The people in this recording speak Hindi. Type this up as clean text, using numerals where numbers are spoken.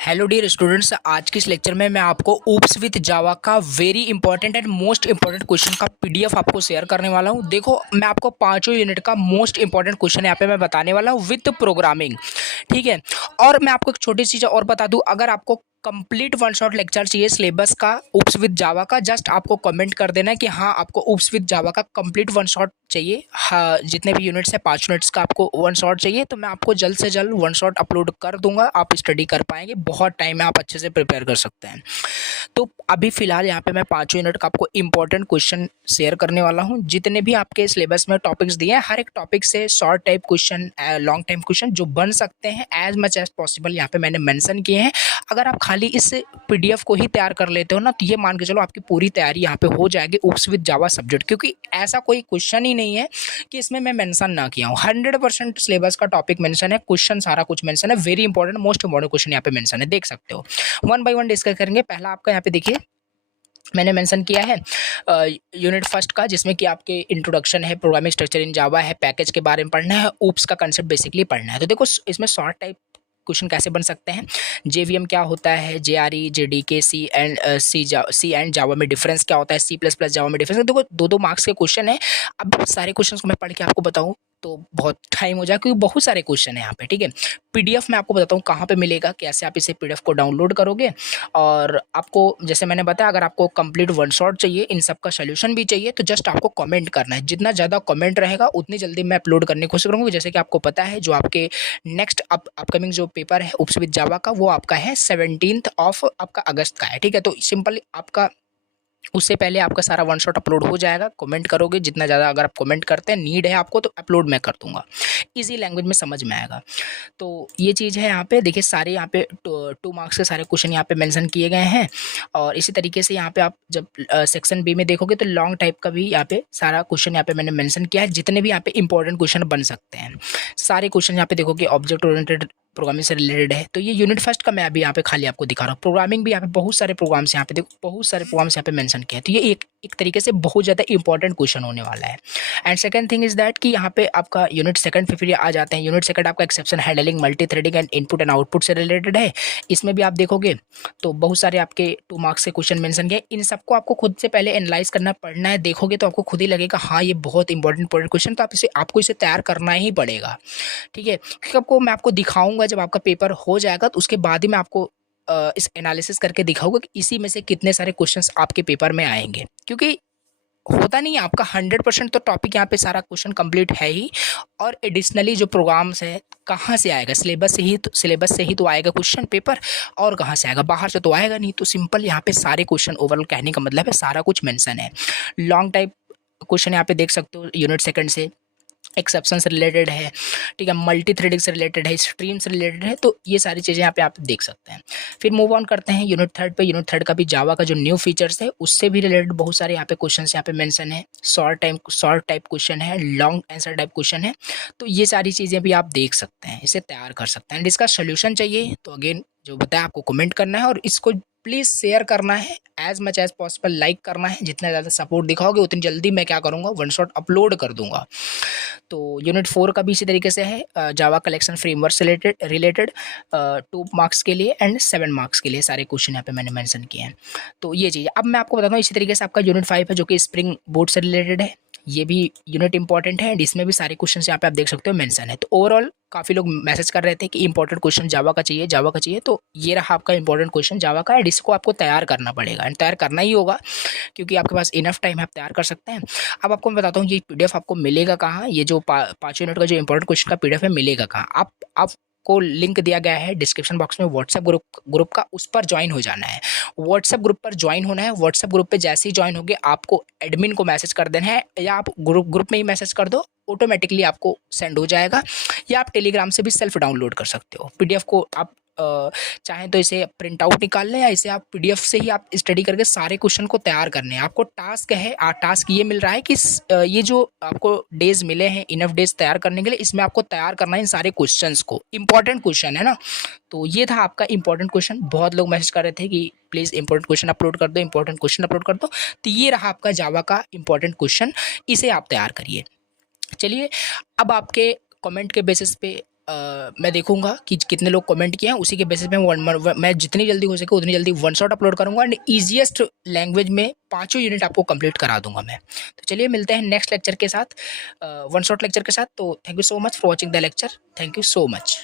हेलो डियर स्टूडेंट्स, आज के इस लेक्चर में मैं आपको ऊप्स विद जावा का very important and most important question का पीडीएफ आपको शेयर करने वाला हूं। देखो, मैं आपको पांचों यूनिट का मोस्ट इंपॉर्टेंट क्वेश्चन यहाँ पे मैं बताने वाला हूं विद प्रोग्रामिंग। ठीक है। और मैं आपको एक छोटी सी चीज़ और बता दूं, अगर आपको कंप्लीट वन शॉट लेक्चर चाहिए सिलेबस का ऊप्स विद जावा का, जस्ट आपको कमेंट कर देना है कि हाँ आपको ऊप्स विद जावा का कंप्लीट वन शॉट चाहिए। हाँ, जितने भी यूनिट्स है 5 यूनिट्स का आपको वन शॉट चाहिए, तो मैं आपको जल्द से जल्द वन शॉट अपलोड कर दूंगा। आप स्टडी कर पाएंगे, बहुत टाइम है, आप अच्छे से प्रिपेयर कर सकते हैं। तो अभी फिलहाल यहाँ पे मैं 5 यूनिट का आपको इंपॉर्टेंट क्वेश्चन शेयर करने वाला हूँ। जितने भी आपके सिलेबस में टॉपिक्स दिए हैं, हर एक टॉपिक से short type question, long time question जो बन सकते हैं एज मच एज पॉसिबल यहाँ पे मैंने मेंशन किए हैं। अगर आप खाली इस पीडीएफ को ही तैयार कर लेते हो ना, तो ये मान के चलो आपकी पूरी तैयारी यहाँ पे हो जाएगी ऊप्स विद जावा सब्जेक्ट, क्योंकि ऐसा कोई क्वेश्चन ही नहीं है कि इसमें मैं मेंशन ना किया हूँ। 100% सिलेबस का टॉपिक मेंशन है, क्वेश्चन सारा कुछ मेंशन है, very important most important question यहाँ पे मेंशन है, देख सकते हो। वन बाय वन डिस्कस करेंगे। पहला आपका यहाँ पे देखिए, मैंने मेंशन किया है यूनिट फर्स्ट का, जिसमें कि आपके इंट्रोडक्शन है, प्रोग्रामिंग स्ट्रक्चर इन जावा है, पैकेज के बारे में पढ़ना है, ऊप्स का कंसेप्ट बेसिकली पढ़ना है। तो देखो, इसमें शॉर्ट टाइप क्वेश्चन कैसे बन सकते हैं, जेवीएम क्या होता है, जेआरई, जेडीके, सी एंड जावा में डिफरेंस क्या होता है, सी प्लस प्लस जावा में डिफरेंस। देखो, दो मार्क्स के क्वेश्चन है। अब सारे क्वेश्चन को मैं पढ़ के आपको बताऊं तो बहुत टाइम हो जाए, क्योंकि बहुत सारे क्वेश्चन है यहाँ पे। ठीक है, पीडीएफ मैं आपको बताता हूँ कहाँ पे मिलेगा, कैसे आप इसे पीडीएफ को डाउनलोड करोगे। और आपको जैसे मैंने बताया, अगर आपको कंप्लीट वन शॉट चाहिए, इन सब का सोल्यूशन भी चाहिए, तो जस्ट आपको कमेंट करना है। जितना ज़्यादा कमेंट रहेगा उतनी जल्दी मैं अपलोड करने की कोशिश करूँगा। जैसे कि आपको पता है, जो आपके नेक्स्ट अपकमिंग जो पेपर है ऊप्स विद जावा का, वो आपका है 17 ऑफ आपका अगस्त का है। ठीक है, तो सिंपली आपका उससे पहले आपका सारा वन शॉट अपलोड हो जाएगा। कमेंट करोगे जितना ज़्यादा, अगर आप कमेंट करते हैं, नीड है आपको, तो अपलोड मैं कर दूंगा, इजी लैंग्वेज में समझ में आएगा। तो ये चीज़ है यहाँ पे। देखिए, सारे यहाँ पे 2 मार्क्स के सारे क्वेश्चन यहाँ पे मेंशन किए गए हैं। और इसी तरीके से यहाँ पे आप जब सेक्शन बी में देखोगे, तो लॉन्ग टाइप का भी यहाँ पे सारा क्वेश्चन यहाँ पे मैंने मेंशन किया है, जितने भी यहाँ पे इंपॉर्टेंट क्वेश्चन बन सकते हैं। सारे क्वेश्चन यहाँ पे देखोगे ऑब्जेक्ट ओरिएंटेड प्रोग्रामिंग से रिलेटेड है। तो ये यूनिट फर्स्ट का मैं अभी यहाँ पे खाली आपको दिखा रहा हूँ। प्रोग्रामिंग भी यहाँ पे बहुत सारे प्रोग्राम्स यहाँ पे देखो, बहुत सारे प्रोग्राम्स यहाँ पे मेंशन किए हैं। तो ये एक तरीके से बहुत ज़्यादा इंपॉर्टेंट क्वेश्चन होने वाला है। And second thing is that कि यहाँ पे आपका यूनिट सेकंड पे फिर आ जाते हैं। यूनिट सेकंड आपका exception handling, multi threading and input and output से रिलेटेड है। इसमें भी आप देखोगे तो बहुत सारे आपके 2 मार्क्स के क्वेश्चन मेंशन किए। इन सबको आपको खुद से पहले एनालाइज करना पड़ना है। देखोगे तो आपको खुद ही लगेगा हाँ ये बहुत इंपॉर्टेंट क्वेश्चन, तो आपको इसे तैयार करना ही पड़ेगा। ठीक है, क्योंकि मैं आपको दिखाऊंगा जब आपका पेपर हो जाएगा, तो उसके बाद ही मैं आपको इस एनालिसिस करके दिखाऊंगा कि इसी में से कितने सारे क्वेश्चंस आपके पेपर में आएंगे। क्योंकि होता नहीं है आपका 100% तो टॉपिक यहाँ पे सारा क्वेश्चन कंप्लीट है ही, और एडिशनली जो प्रोग्राम्स है कहाँ से आएगा, सिलेबस से ही तो आएगा क्वेश्चन पेपर, और कहाँ से आएगा, बाहर से तो आएगा नहीं। तो सिंपल यहाँ पे सारे क्वेश्चन, ओवरऑल कहने का मतलब है सारा कुछ मेंशन है। लॉन्ग टाइप क्वेश्चन यहाँ पे देख सकते हो, यूनिट सेकंड से एक्सेप्शन से रिलेटेड है। ठीक है, मल्टी थ्रेडिंग से रिलेटेड है, स्ट्रीम से रिलेटेड है। तो ये सारी चीज़ें यहाँ पे आप देख सकते हैं। फिर मूव ऑन करते हैं यूनिट थर्ड पे। यूनिट थर्ड का भी जावा का जो न्यू फीचर्स है उससे भी रिलेटेड बहुत सारे यहाँ पे क्वेश्चन यहाँ पे मेंशन है। शॉर्ट टाइप क्वेश्चन है, लॉन्ग आंसर टाइप क्वेश्चन है। तो ये सारी चीज़ें भी आप देख सकते हैं, इसे तैयार कर सकते हैं। इसका सोल्यूशन चाहिए तो अगेन जो बताया, आपको कमेंट करना है और इसको प्लीज़ शेयर करना है, as much as possible like करना है। जितना ज़्यादा सपोर्ट दिखाओगे उतनी जल्दी मैं क्या करूँगा, वन शॉट अपलोड कर दूंगा। तो यूनिट 4 का भी इसी तरीके से है, जावा कलेक्शन फ्रेमवर्क से रिलेटेड 2 मार्क्स के लिए एंड 7 मार्क्स के लिए सारे क्वेश्चन यहाँ पे मैंने मेंशन किए हैं। तो ये चीज़ अब मैं आपको बताता हूँ। इसी तरीके से आपका यूनिट 5 है, जो कि स्प्रिंग बोर्ड से रिलेटेड है। ये भी यूनिट इंपॉर्टेंट है एंड इसमें भी सारे क्वेश्चन यहाँ पे आप देख सकते हो मेंशन है। तो ओवरऑल काफ़ी लोग मैसेज कर रहे थे कि इंपॉर्टेंट क्वेश्चन जावा का चाहिए। तो ये रहा आपका इंपॉर्टेंट क्वेश्चन जावा का, एंड इसको आपको तैयार करना पड़ेगा एंड तैयार करना ही होगा, क्योंकि आपके पास इनफ टाइम है, आप तैयार कर सकते हैं। अब आपको मैं बताता हूँ ये पीडीएफ आपको मिलेगा कहाँ। ये जो 5 यूनिट का जो इंपॉर्टेंट क्वेश्चन का पीडीएफ है मिलेगा कहाँ। आपको लिंक दिया गया है डिस्क्रिप्शन बॉक्स में व्हाट्सएप ग्रुप का, उस पर ज्वाइन हो जाना है। व्हाट्सएप ग्रुप पर ज्वाइन होना है। व्हाट्सएप ग्रुप पे जैसे ही ज्वाइन होगे, आपको एडमिन को मैसेज कर देना है, या आप ग्रुप में ही मैसेज कर दो, ऑटोमेटिकली आपको सेंड हो जाएगा। या आप टेलीग्राम से भी सेल्फ डाउनलोड कर सकते हो। पीडीएफ को आप चाहें तो इसे प्रिंट आउट निकाल लें, या इसे आप पीडीएफ से ही आप स्टडी करके सारे क्वेश्चन को तैयार करने हैं। आपको टास्क है, टास्क ये मिल रहा है कि ये जो आपको डेज मिले हैं, इनफ डेज तैयार करने के लिए, इसमें आपको तैयार करना है इन सारे क्वेश्चंस को। इंपॉर्टेंट क्वेश्चन है ना। तो ये था आपका इंपॉर्टेंट क्वेश्चन। बहुत लोग मैसेज कर रहे थे कि प्लीज़ इंपॉर्टेंट क्वेश्चन अपलोड कर दो, इंपॉर्टेंट क्वेश्चन अपलोड कर दो। तो ये रहा आपका जावा का इंपॉर्टेंट क्वेश्चन, इसे आप तैयार करिए। चलिए, अब आपके कमेंट के बेसिस पे मैं देखूंगा कि कितने लोग कमेंट किए हैं, उसी के बेसिस पे मैं जितनी जल्दी हो सके उतनी जल्दी वन शॉट अपलोड करूंगा एंड ईजिएस्ट लैंग्वेज में पाँचों यूनिट आपको कंप्लीट करा दूंगा मैं। तो चलिए मिलते हैं नेक्स्ट लेक्चर के साथ, वन शॉट लेक्चर के साथ। तो thank you so much for watching the lecture. Thank you so much.